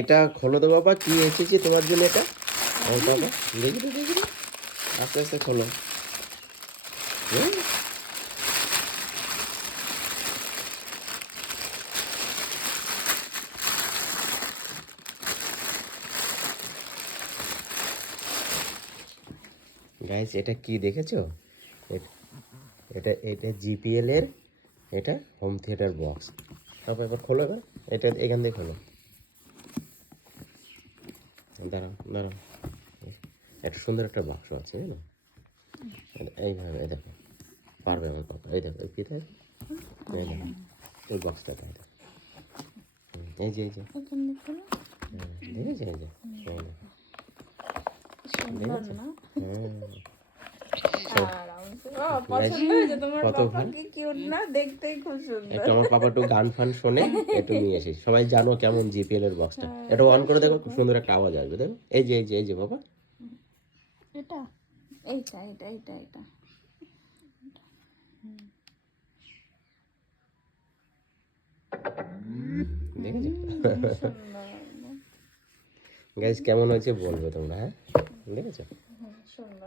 এটা খোলো তো বাবা, কি এসেছে তোমার জন্য এটা? বাবা দেখি তো, দেখি তো। আস্তে আস্তে খোলো। গাইস এটা কি দেখেছো? এটা এটা জিপিএল এর, এটা হোম থিয়েটার বক্স। তারপর এবার খোলো, এবার এটা এখান দিয়ে খোলো। দাঁড়াও দাঁড়াও, একটা সুন্দর একটা বাক্স আছে জানো, এইভাবে। এই দেখো, পারবে আমার কথা। এই দেখো, এই কি দেখো, এই দেখো ওই বক্সটা, এই দেখো, এই যে, এই যে দেখেছি, এই যে, এই দেখো, দেখেছো? কত ভালো। একটু আমার পাপা একটু গান ফান শোনে, একটু নিয়ে এসেছি। সবাই জানো কেমন জিপিএল এর বক্সটা, এটা অন করে দেখো, খুব সুন্দর একটা আওয়াজ আসবে। দেখো এই যে, এই যে, এই যে বাবা, এটা এইটা এটা এটা এটা দেখেছো? গাইস কেমন হয়েছে বলবে তোমরা, হ্যাঁ দেখেছো?